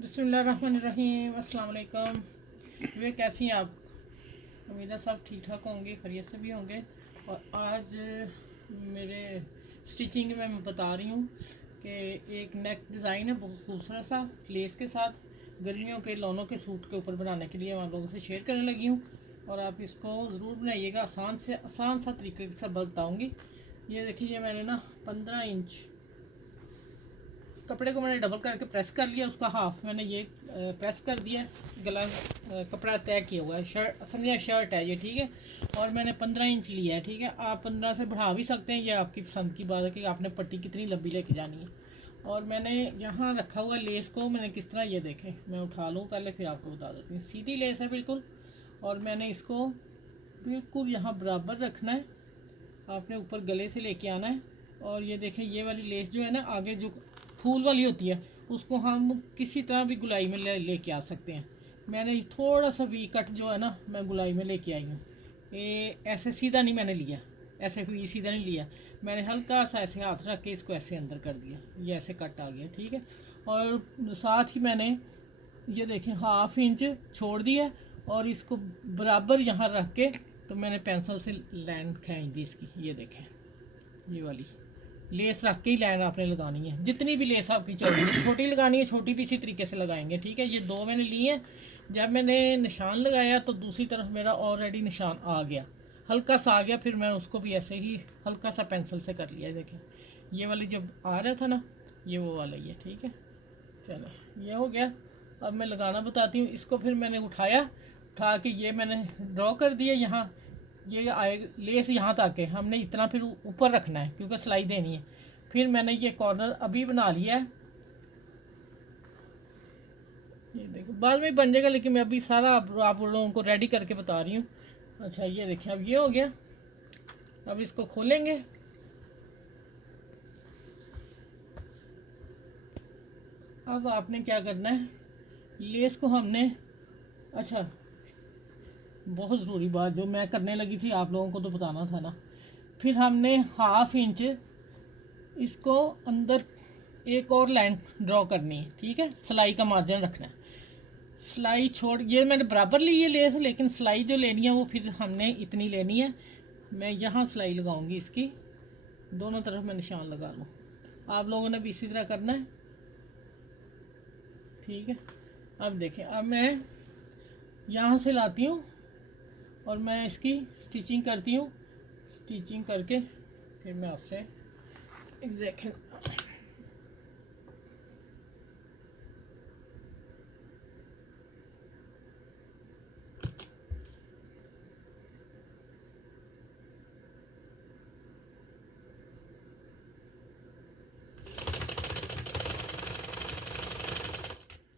बिस्मिल्लाहिर्रहमानिर्रहीम। अस्सलाम वालेकुम। वे कैसी हैं आप? उम्मीद है सब ठीक ठाक होंगे, खैरियत से भी होंगे। और आज मेरे स्टिचिंग में मैं बता रही हूँ कि एक नेक डिज़ाइन है बहुत खूबसूरत सा लेस के साथ गर्मियों के लॉनों के सूट के ऊपर बनाने के लिए मैं आप लोगों से शेयर करने लगी हूँ। और आप इसको ज़रूर बनाइएगा, आसान सा तरीके से बताऊँगी। ये देखिए, ये मैंने ना 15 इंच कपड़े को मैंने डबल करके प्रेस कर लिया, उसका हाफ मैंने ये प्रेस कर दिया। गला कपड़ा तय किया हुआ है, शर्ट समझिए शर्ट है ये, ठीक है। और मैंने 15 इंच लिया है, ठीक है। आप 15 से बढ़ा भी सकते हैं, ये आपकी पसंद की बात है कि आपने पट्टी कितनी लंबी लेके जानी है। और मैंने यहाँ रखा हुआ लेस को मैंने किस तरह, ये देखें, मैं उठा लूँ पहले फिर आपको बता देती हूँ। सीधी लेस है बिल्कुल, और मैंने इसको बिल्कुल यहाँ बराबर रखना है। आपने ऊपर गले से लेके आना है। और ये देखें, ये वाली लेस जो है ना, आगे जो फूल वाली होती है, उसको हम किसी तरह भी गुलाई में लेके आ सकते हैं। मैंने थोड़ा सा वी कट जो है ना, मैं गुलाई में लेके आई हूँ। ये ऐसे सीधा नहीं मैंने लिया, ऐसे वी सीधा नहीं लिया, मैंने हल्का सा ऐसे हाथ रख के इसको ऐसे अंदर कर दिया, ये ऐसे कट आ गया, ठीक है। और साथ ही मैंने ये देखें हाफ इंच छोड़ दिया, और इसको बराबर यहाँ रख के तो मैंने पेंसिल से लाइन खींच दी इसकी। ये देखें, ये वाली लेस रख के ही लाइन आपने लगानी है। जितनी भी लेस आपकी चौड़ी है, छोटी लगानी है, छोटी भी इसी तरीके से लगाएंगे, ठीक है। ये दो मैंने लिए हैं। जब मैंने निशान लगाया तो दूसरी तरफ मेरा ऑलरेडी निशान आ गया, हल्का सा आ गया, फिर मैं उसको भी ऐसे ही हल्का सा पेंसिल से कर लिया। देखें, ये वाली जब आ रहा था ना, ये वो वाला ही है, ठीक है। चलो, ये हो गया। अब मैं लगाना बताती हूँ इसको। फिर मैंने उठा के ये मैंने ड्रॉ कर दिया यहाँ। ये आए लेस यहाँ तक है, हमने इतना फिर ऊपर रखना है क्योंकि सिलाई देनी है। फिर मैंने ये कॉर्नर अभी बना लिया है, ये देखो बाद में बन जाएगा, लेकिन मैं अभी सारा आप लोगों को रेडी करके बता रही हूँ। अच्छा, ये देखिए, अब ये हो गया। अब इसको खोलेंगे। अब आपने क्या करना है, लेस को हमने, अच्छा बहुत ज़रूरी बात जो मैं करने लगी थी, आप लोगों को तो बताना था ना। फिर हमने हाफ इंच इसको अंदर एक और लाइन ड्रॉ करनी है, ठीक है। सिलाई का मार्जिन रखना है, सिलाई छोड़, ये मैंने बराबर ली है लेस, लेकिन सिलाई जो लेनी है वो फिर हमने इतनी लेनी है। मैं यहाँ सिलाई लगाऊंगी इसकी, दोनों तरफ मैं निशान लगा लूँ। आप लोगों ने भी इसी तरह करना है, ठीक है। अब देखें, अब मैं यहाँ से लाती हूँ और मैं इसकी स्टिचिंग करती हूँ। स्टिचिंग करके फिर मैं आपसे देखें,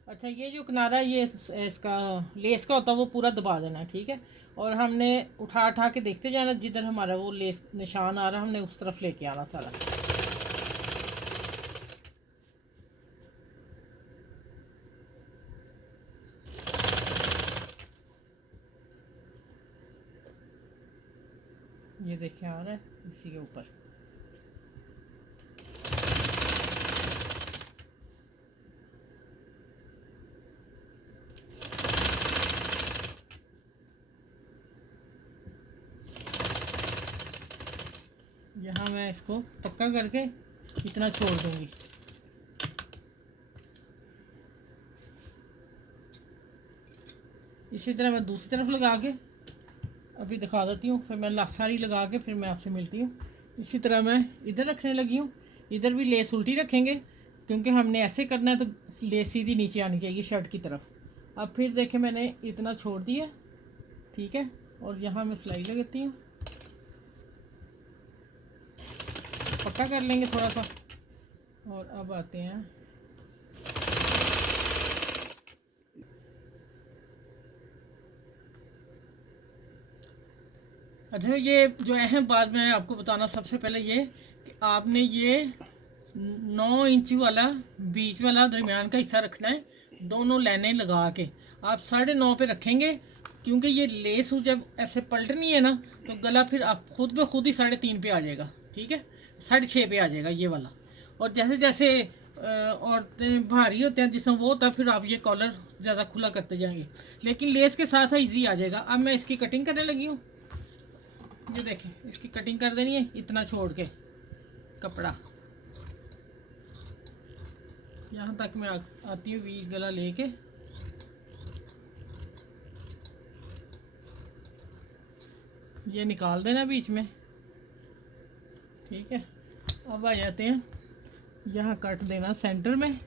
अच्छा ये जो किनारा ये इसका लेस का होता है वो पूरा दबा देना, ठीक है। और हमने उठा के देखते जाना, जिधर हमारा वो लेस निशान आ रहा है हमने उस तरफ लेके आना सारा। ये देखिए आ रहा है इसी के ऊपर। यहाँ मैं इसको पक्का करके इतना छोड़ दूंगी। इसी तरह मैं दूसरी तरफ लगा के अभी दिखा देती हूँ, फिर मैं सारी लगा के फिर मैं आपसे मिलती हूँ। इसी तरह मैं इधर रखने लगी हूँ। इधर भी लेस उल्टी रखेंगे क्योंकि हमने ऐसे करना है तो लेस सीधी नीचे आनी चाहिए शर्ट की तरफ। अब फिर देखें, मैंने इतना छोड़ दिया, ठीक है। और यहाँ मैं सिलाई लगाती हूँ, पक्का कर लेंगे थोड़ा सा। और अब आते हैं, अच्छा ये जो अहम बात मैं आपको बताना सबसे पहले ये कि आपने ये 9 इंच वाला बीच वाला दरमियान का हिस्सा रखना है, दोनों लाइनें लगा के। आप 9.5 पे रखेंगे क्योंकि ये लेस जब ऐसे पलटनी है ना तो गला फिर आप खुद ब खुद ही 3.5 पे आ जाएगा, ठीक है। 6.5 पे आ जाएगा ये वाला। और जैसे जैसे औरतें भारी होते हैं जिसमें वो होता है, फिर आप ये कॉलर ज़्यादा खुला करते जाएंगे, लेकिन लेस के साथ है ईजी आ जाएगा। अब मैं इसकी कटिंग करने लगी हूँ। ये देखें, इसकी कटिंग कर देनी है इतना छोड़ के कपड़ा, यहाँ तक मैं आती हूँ वी गला लेके। ये निकाल देना बीच में, ठीक है। अब आ जाते हैं, यहाँ काट देना सेंटर में,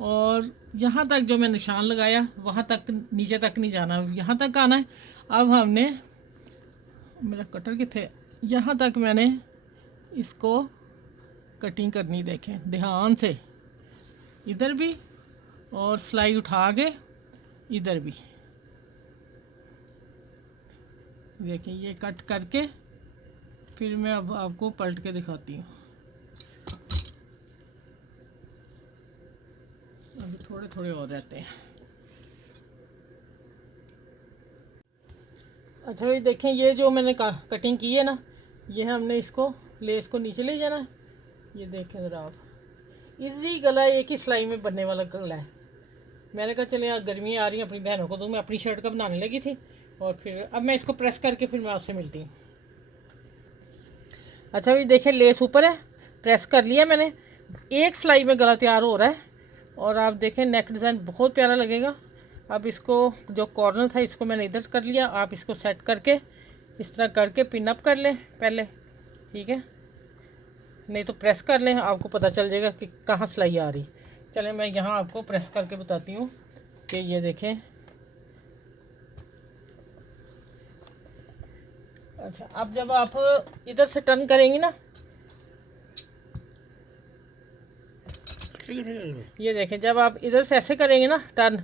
और यहाँ तक जो मैं निशान लगाया वहाँ तक, नीचे तक नहीं जाना, यहाँ तक आना है। अब हमने, मेरा कटर किथे, यहाँ तक मैंने इसको कटिंग करनी, देखें ध्यान से, इधर भी और सिलाई उठा के इधर भी, देखें ये कट करके फिर मैं अब आपको पलट के दिखाती हूँ। अभी थोड़े थोड़े और रहते हैं। अच्छा भाई देखें, ये जो मैंने कटिंग की है ना, ये हमने इसको लेस को नीचे ले जाना है। ये देखें ज़रा आप, इजी गला एक ही सिलाई में बनने वाला गला है। मैंने कहा चले यार गर्मियाँ आ रही हैं, अपनी बहनों को दूँ, मैं अपनी शर्ट का बनाने लगी थी, और फिर अब मैं इसको प्रेस करके फिर मैं आपसे मिलती हूँ। अच्छा भाई देखें, लेस ऊपर है, प्रेस कर लिया मैंने, एक सिलाई में गला तैयार हो रहा है, और आप देखें नेक डिज़ाइन बहुत प्यारा लगेगा। अब इसको जो कॉर्नर था इसको मैंने इधर कर लिया, आप इसको सेट करके इस तरह करके पिन अप कर लें पहले, ठीक है, नहीं तो प्रेस कर लें, आपको पता चल जाएगा कि कहाँ सिलाई आ रही। चलें मैं यहाँ आपको प्रेस करके बताती हूँ कि ये देखें। अच्छा, अब जब आप इधर से टर्न करेंगी ना, ये देखें, जब आप इधर से ऐसे करेंगे ना टर्न,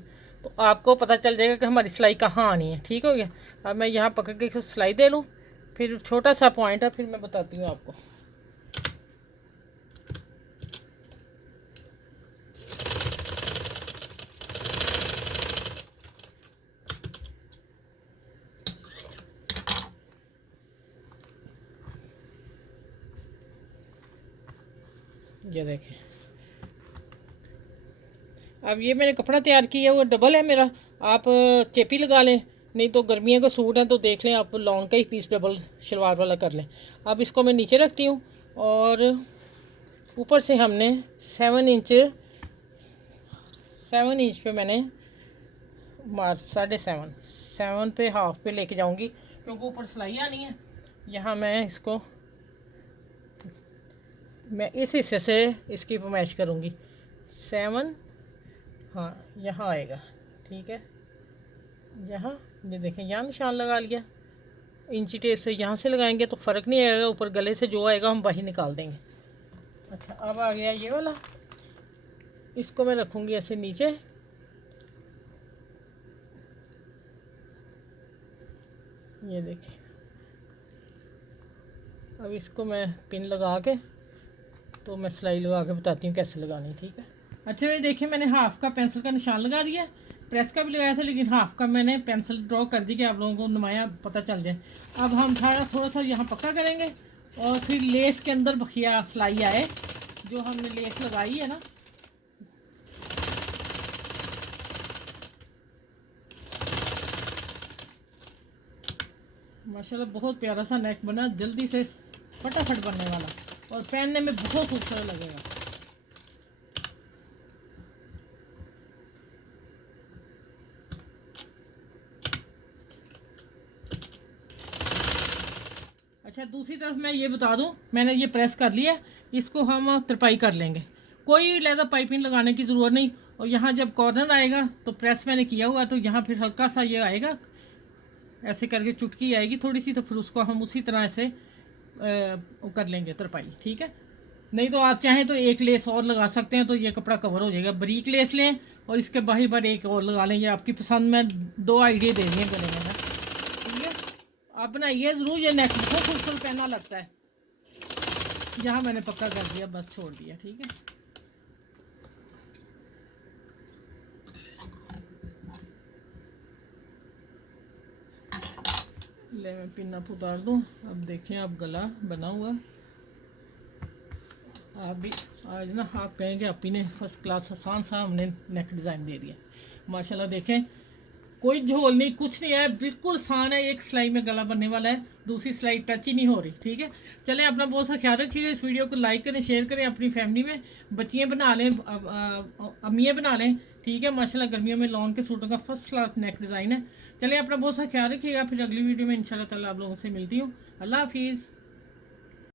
तो आपको पता चल जाएगा कि हमारी सिलाई कहाँ आनी है, ठीक हो गया। अब मैं यहाँ पकड़ के सिलाई दे लूँ, फिर छोटा सा पॉइंट है, फिर मैं बताती हूँ आपको। ये देखें, अब ये मैंने कपड़ा तैयार किया हुआ डबल है मेरा, आप चेपी लगा लें, नहीं तो गर्मियों का सूट है तो देख लें आप लॉन्ग का ही पीस डबल शलवार वाला कर लें। अब इसको मैं नीचे रखती हूँ, और ऊपर से हमने 7 इंच पे मैंने मार्क 7.5 पे हाफ पे लेके जाऊँगी, क्योंकि ऊपर सिलाई आनी है। यहाँ मैं इसको, मैं इस हिस्से से इसकी मैच करूँगी 7, हाँ यहाँ आएगा, ठीक है। यहाँ ये देखें, यहाँ निशान लगा लिया, इंची टेप से यहाँ से लगाएंगे तो फ़र्क नहीं आएगा, ऊपर गले से जो आएगा हम बाहर निकाल देंगे। अच्छा, अब आ गया ये वाला, इसको मैं रखूँगी ऐसे नीचे, ये देखें। अब इसको मैं पिन लगा के, तो मैं सिलाई लगा के बताती हूँ कैसे लगानी, ठीक है। अच्छा ये देखिए, मैंने हाफ का पेंसिल का निशान लगा दिया, प्रेस का भी लगाया था, लेकिन हाफ का मैंने पेंसिल ड्रॉ कर दी कि आप लोगों को नुमाया पता चल जाए। अब हम थोड़ा सा यहाँ पक्का करेंगे, और फिर लेस के अंदर बखिया सिलाई आए, जो हमने लेस लगाई है ना, माशाल्लाह बहुत प्यारा सा नेक बना, जल्दी से फटाफट बनने वाला, और पहनने में बहुत खूबसूरत लगेगा। अच्छा, दूसरी तरफ मैं ये बता दूं, मैंने ये प्रेस कर लिया, इसको हम तरपाई कर लेंगे, कोई लहदा पाइपिंग लगाने की ज़रूरत नहीं। और यहाँ जब कॉर्नर आएगा तो प्रेस मैंने किया हुआ, तो यहाँ फिर हल्का सा ये आएगा, ऐसे करके चुटकी आएगी थोड़ी सी, तो फिर उसको हम उसी तरह से कर लेंगे तरपाई, ठीक है। नहीं तो आप चाहें तो एक लेस और लगा सकते हैं, तो ये कपड़ा कवर हो जाएगा। बारीक लेस लें और इसके बाहर बार एक और लगा लें, ये आपकी पसंद में 2 आइडिया दे दिए गले में, ठीक है। आप बनाइए ज़रूर, ये नेक बहुत खूबसूरत पहना लगता है। यहाँ मैंने पक्का कर दिया, बस छोड़ दिया, ठीक है। ले मैं पिन अप उतार दूँ। अब देखें, अब गला बना हुआ, आप भी आज ना आप कहेंगे अपी ने फर्स्ट क्लास आसान सा हमने नेक डिज़ाइन दे दिया। माशाल्लाह देखें, कोई झोल नहीं, कुछ नहीं है, बिल्कुल आसान है। एक सिलाई में गला बनने वाला है, दूसरी सिलाई टच ही नहीं हो रही। ठीक है, चलें अपना बहुत सा ख्याल रखिएगा। इस वीडियो को लाइक करें, शेयर करें, अपनी फैमिली में बच्चियाँ बना लें, अम्मियाँ बना लें। ठीक है, माशाल्लाह गर्मियों में लॉन्ग के सूटों का फर्स्ट क्लास नेक डिज़ाइन है। चलें अपना बहुत सा ख्याल रखिएगा, फिर अगली वीडियो में इंशाल्लाह ताला आप लोगों से मिलती हूँ। अल्लाह हाफिज़।